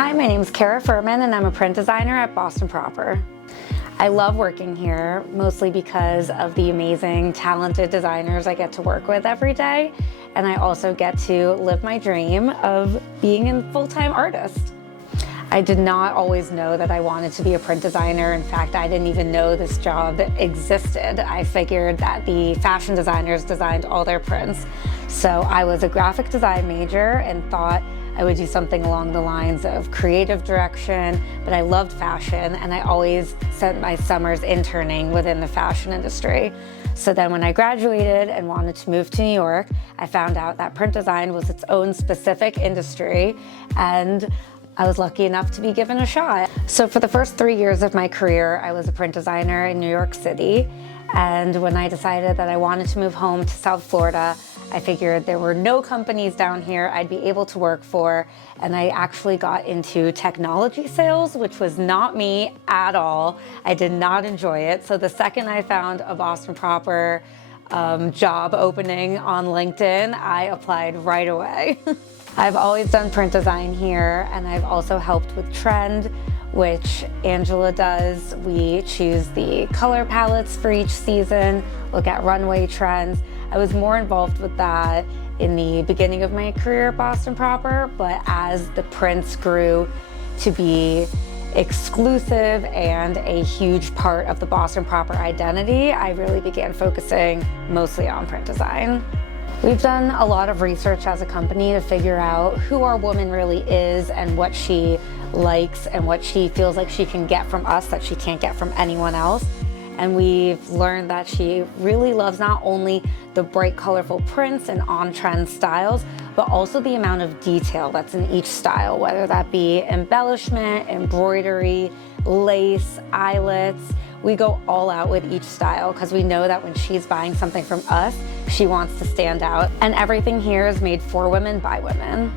Hi, my name is Cara and I'm a print designer at Boston Proper. I love working here, mostly because of the amazing, talented designers I get to work with every day, and I also get to live my dream of being a full-time artist. I did not always know that I wanted to be a print designer. In fact, I didn't even know this job existed. I figured that the fashion designers designed all their prints. So I was a graphic design major and thought I would do something along the lines of creative direction, but I loved fashion and I always spent my summers interning within the fashion industry. So then when I graduated and wanted to move to New York, I found out that print design was its own specific industry, and I was lucky enough to be given a shot. So for the first 3 years of my career, I was a print designer in New York City. And when I decided that I wanted to move home to South Florida, I figured there were no companies down here I'd be able to work for. And I actually got into technology sales, which was not me at all. I did not enjoy it. So the second I found a Boston Proper job opening on LinkedIn, I applied right away. I've always done print design here, and I've also helped with trend, which Angela does. We choose the color palettes for each season, look at runway trends. I was more involved with that in the beginning of my career at Boston Proper, but as the prints grew to be exclusive and a huge part of the Boston Proper identity, I really began focusing mostly on print design. We've done a lot of research as a company to figure out who our woman really is and what she likes and what she feels like she can get from us that she can't get from anyone else. And we've learned that she really loves not only the bright, colorful prints and on-trend styles, but also the amount of detail that's in each style, whether that be embellishment, embroidery, lace, eyelets. We go all out with each style because we know that when she's buying something from us, she wants to stand out. And everything here is made for women by women.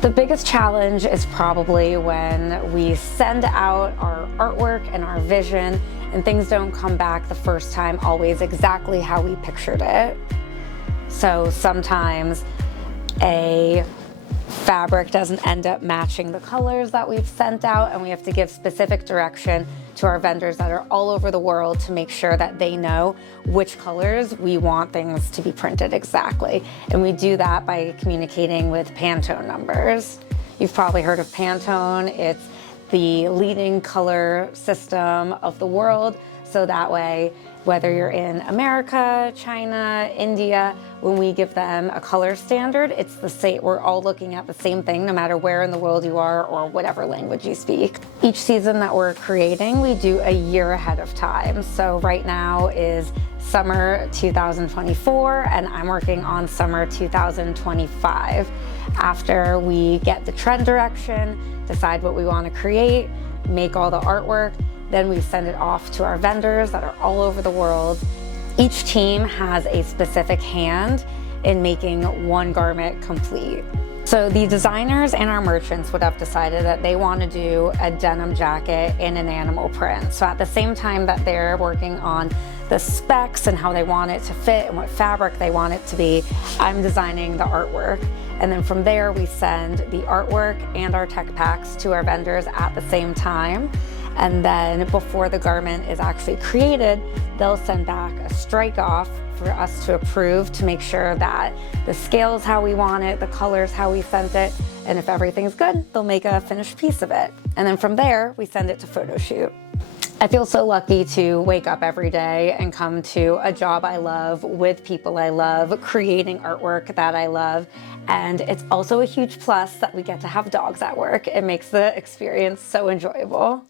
The biggest challenge is probably when we send out our artwork and our vision and things don't come back the first time always exactly how we pictured it. So sometimes a fabric doesn't end up matching the colors that we've sent out, and we have to give specific direction to our vendors that are all over the world to make sure that they know which colors we want things to be printed exactly. And we do that by communicating with Pantone numbers. You've probably heard of Pantone. It's the leading color system of the world. So that way, whether you're in America, China, India, when we give them a color standard, it's the same. We're all looking at the same thing, no matter where in the world you are or whatever language you speak. Each season that we're creating, we do a year ahead of time. So right now is summer 2024, and I'm working on summer 2025. After we get the trend direction, decide what we want to create, make all the artwork, then we send it off to our vendors that are all over the world. Each team has a specific hand in making one garment complete. So the designers and our merchants would have decided that they want to do a denim jacket in an animal print. So at the same time that they're working on the specs and how they want it to fit and what fabric they want it to be, I'm designing the artwork. And then from there, we send the artwork and our tech packs to our vendors at the same time. And then before the garment is actually created, they'll send back a strike off for us to approve to make sure that the scale is how we want it, the color is how we sent it, and if everything's good, they'll make a finished piece of it. And then from there, we send it to photo shoot. I feel so lucky to wake up every day and come to a job I love with people I love, creating artwork that I love. And it's also a huge plus that we get to have dogs at work. It makes the experience so enjoyable.